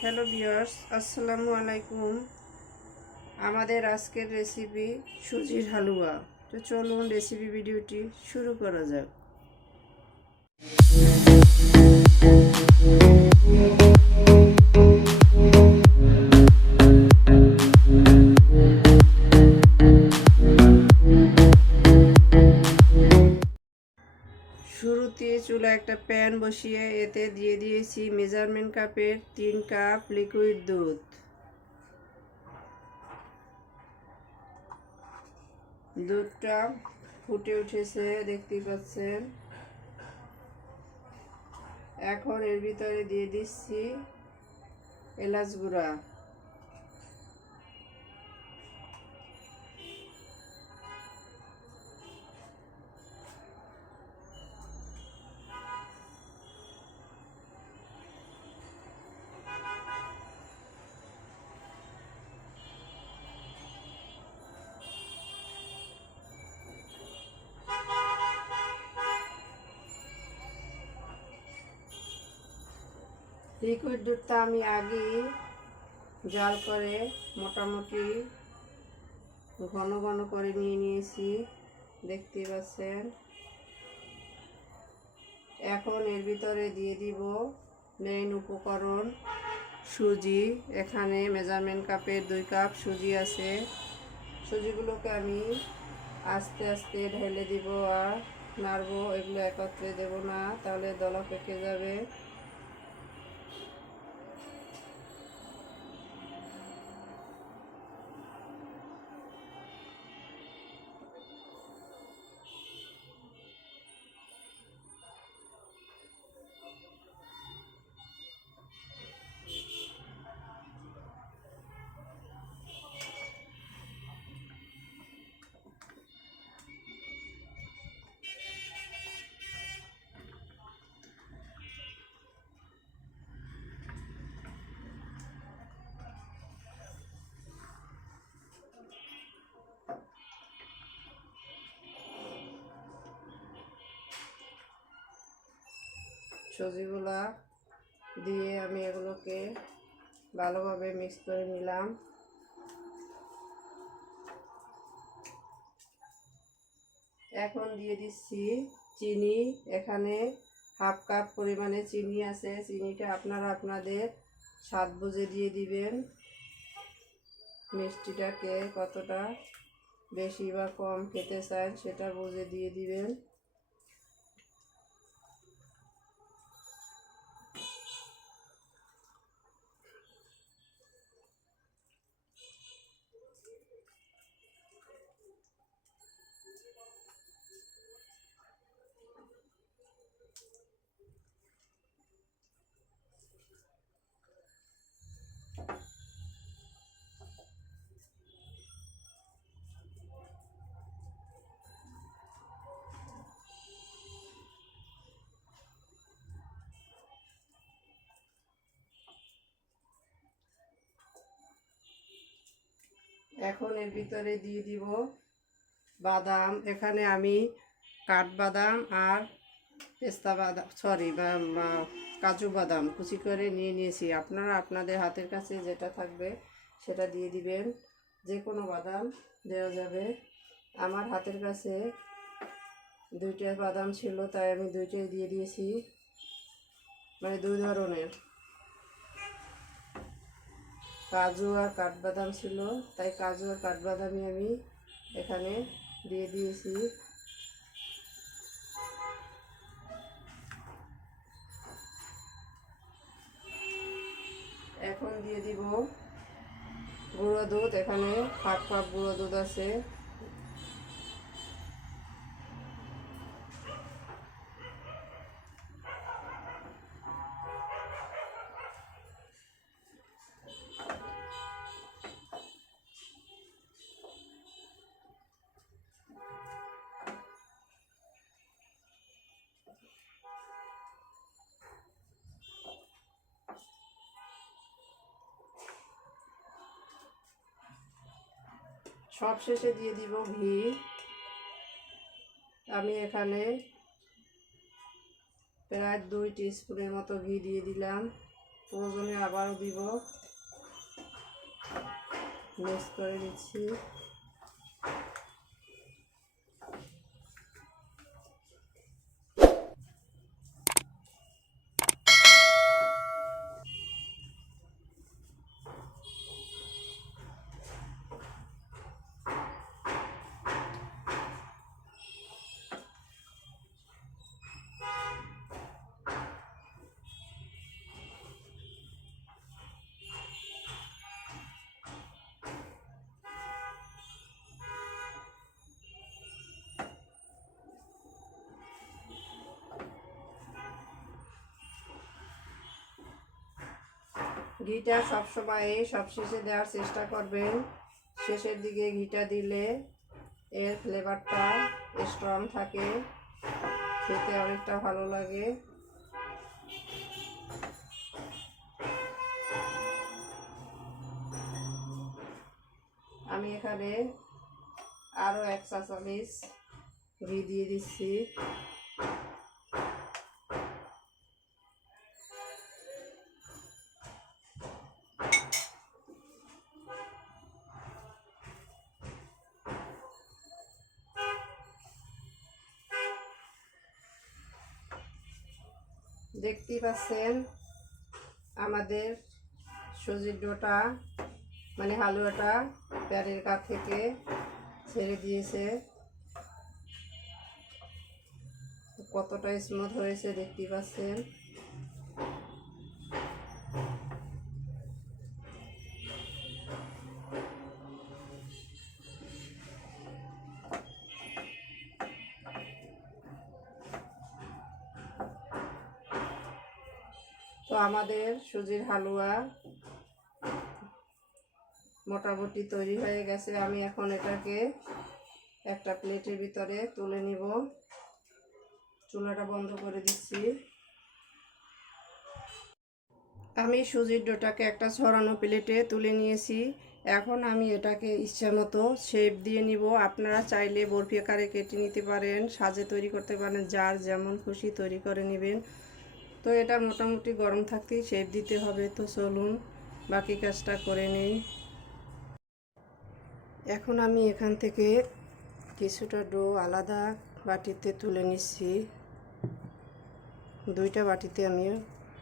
Hello বিয়ার্স আসসালামু আলাইকুম। আমাদের আজকের রেসিপি সুজির হালুয়া। তো চলুন রেসিপি ভিডিওটি শুরু করা যাক। চুলা একটা প্যান বসিয়ে এতে দিয়ে দিয়েছি মেজারমেন্ট কাপের তিন কাপ লিকুইড দুধ। দুধটা ফুটে উঠেছে, দেখতেই পাচ্ছেন। এখন এর ভিতরে দিয়ে দিচ্ছি এলাচ গুঁড়া। লিকুইড দুধটা আমি আগেই জাল করে মোটামুটি ঘন ঘন করে নিয়ে নিয়েছি, দেখতে পাচ্ছেন। এখন এর ভিতরে দিয়ে দিব মেইন উপকরণ সুজি। এখানে মেজারমেন্ট কাপের দুই কাপ সুজি আছে। সুজিগুলোকে আমি আস্তে আস্তে ঢেলে দিব আর নাড়বো, এগুলো একত্রে দেব না, তাহলে দলা পেকে যাবে। সবজিগুলা দিয়ে আমি এগুলোকে ভালোভাবে মিক্স করে নিলাম। এখন দিয়ে দিচ্ছি চিনি। এখানে হাফ কাপ পরিমাণে চিনি আছে। চিনিটা আপনারা আপনাদের স্বাদ বুঝে দিয়ে দিবেন। মিষ্টিটাকে কতটা বেশি বা কম খেতে চান সেটা বুঝে দিয়ে দিবেন। এখন এর ভিতরে দিয়ে দিব বাদাম। এখানে আমি কাঠবাদাম আর পেস্তা বাদাম সরি কাজু বাদাম কুচি করে নিয়ে নিয়েছি। আপনারা আপনাদের হাতের কাছে যেটা থাকবে সেটা দিয়ে দিবেন। যে কোনো বাদাম দেওয়া যাবে। আমার হাতের কাছে দুইটা বাদাম ছিল, তাই আমি দুইটাই দিয়ে দিয়েছি। মানে দুই ধরনের। কাজু আর কাঠবাদাম ছিল, তাই কাজু আর কাঠবাদামই আমি এখানে দিয়ে দিয়েছি। এখন দিয়ে দিব গুঁড়ো দুধ, এখানে ফাট ফাট গুঁড়ো দুধ আছে। সব শেষে দিয়ে দিব ঘি। আমি এখানে প্রায় দুই স্পুনের মতো ঘি দিয়ে দিলাম। প্রয়োজনে আবারও দিব। মিক্স করে দিচ্ছি ঘিটা সবসময় সব শেষে দেওয়ার চেষ্টা করবেন। শেষের দিকে ঘিটা দিলে এর ফ্লেভারটা স্ট্রং থাকে। খেতে অনেকটা ভালো লাগে। আমি এখানে আরও এক চা চামচ ঘি দিয়ে দিচ্ছি। দেখতেই পাচ্ছেন আমাদের সুজির ডোটা মানে হালুয়াটা প্যারের কাছ থেকে ছেড়ে দিয়েছে। কতটা স্মুথ হয়েছে দেখতে পাচ্ছেন। আমাদের সুজির হালুয়া মোটামুটি তৈরি হয়ে গেছে। আমি এখন এটাকে একটা প্লেটের ভিতরে তুলে নিব। চুলাটা বন্ধ করে দিচ্ছি। আমি সুজির ডোটাকে একটা ছড়ানো প্লেটে তুলে নিয়েছি। এখন আমি এটাকে ইচ্ছা মতো শেপ দিয়ে নিব। আপনারা চাইলে বরফি আকারে কেটে নিতে পারেন, সাজে তৈরি করতে পারেন, যার যেমন খুশি তৈরি করে নেবেন। তো এটা মোটামুটি গরম থাকতেই শেপ দিতে হবে, তো চলুন বাকি কাজটা করে নেই। এখন আমি এখান থেকে কিছুটা ডো আলাদা বাটিতে তুলে নিচ্ছি। দুইটা বাটিতে আমি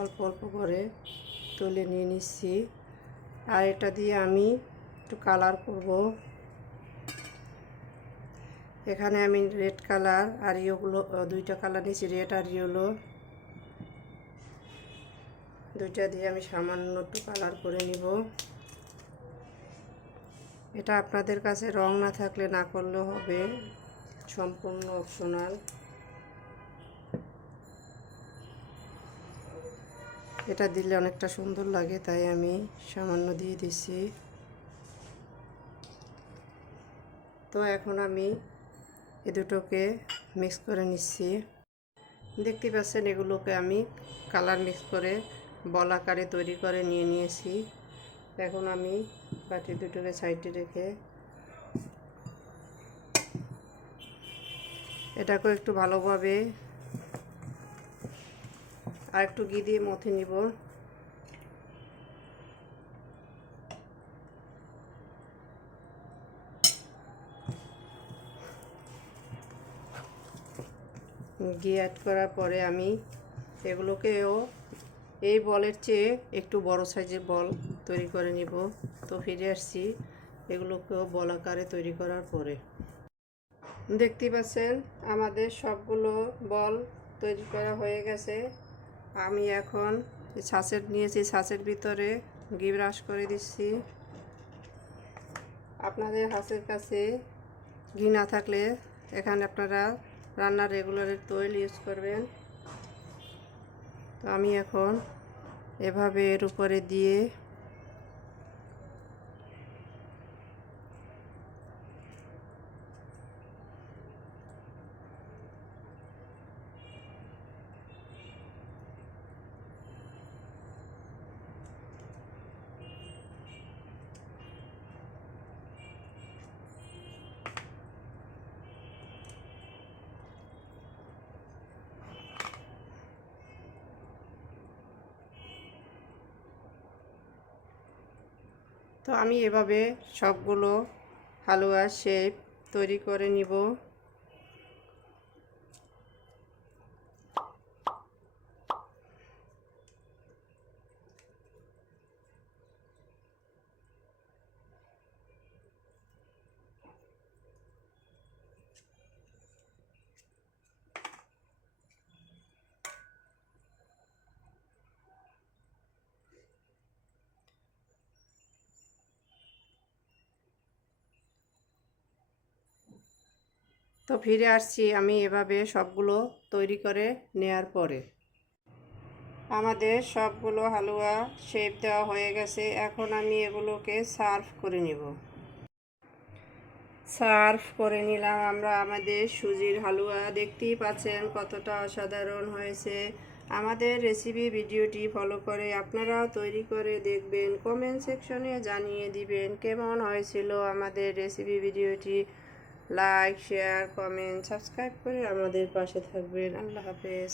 অল্প অল্প করে তুলে নিয়ে নিচ্ছি। আর এটা দিয়ে আমি একটু কালার করব। এখানে আমি রেড কালার আর ইয়েগুলো, দুইটা কালার নিয়েছি, রেড আর ইয়েলো। দুইটা দিয়ে আমি সামান্য একটু কালার করে নিব। এটা আপনাদের কাছে রং না থাকলে না করলেও হবে, সম্পূর্ণ অপশনাল এটা দিলে অনেকটা সুন্দর লাগে, তাই আমি সামান্য দিয়ে দিচ্ছি তো এখন আমি এ দুটোকে মিক্স করে নিচ্ছি। দেখতে পাচ্ছেন এগুলোকে আমি কালার মিক্স করে বল আকারে তৈরি করে নিয়ে নিয়েছি। এখন আমি বাটি দুটোকে সাইডে রেখে এটাকেও একটু ভালোভাবে আর একটু ঘি দিয়ে মথে নিব। ঘি অ্যাড করার পরে আমি এগুলোকেও এই বলের চেয়ে একটু বড় সাইজের বল তৈরি করে নিব। তো ফিরে আসছি এগুলোকেও বল আকারে তৈরি করার পরে। দেখতে পাচ্ছেন, আমাদের সবগুলো বল তৈরি করা হয়ে গেছে। আমি এখন ছাঁচের নিয়েছি ছাঁচের ভিতরে ঘি ব্রাশ করে দিচ্ছি। আপনাদের হাতের কাছে ঘি না থাকলে এখানে আপনারা রান্নার রেগুলারের তৈল ইউজ করবেন। আমি এখন এভাবে এর উপরে দিয়ে তো আমি এভাবে সবগুলো হালুয়া শেপ তৈরি করে নিব। তো ফিরে আসছি আমি এভাবে সবগুলো তৈরি করে নেয়ার পরে। আমাদের সবগুলো হালুয়া শেপ দেওয়া হয়ে গেছে। এখন আমি এগুলোকে সার্ভ করে নিব। সার্ভ করে নিলাম আমরা। আমাদের সুজির হালুয়া দেখতেই পাচ্ছেন কতটা অসাধারণ হয়েছে। আমাদের রেসিপি ভিডিওটি ফলো করে আপনারাও তৈরি করে দেখবেন। কমেন্ট সেকশনে জানিয়ে দিবেন কেমন হয়েছিল আমাদের রেসিপি ভিডিওটি। লাইক শেয়ার কমেন্ট সাবস্ক্রাইব করে আমাদের পাশে থাকবেন। আল্লাহ হাফেজ।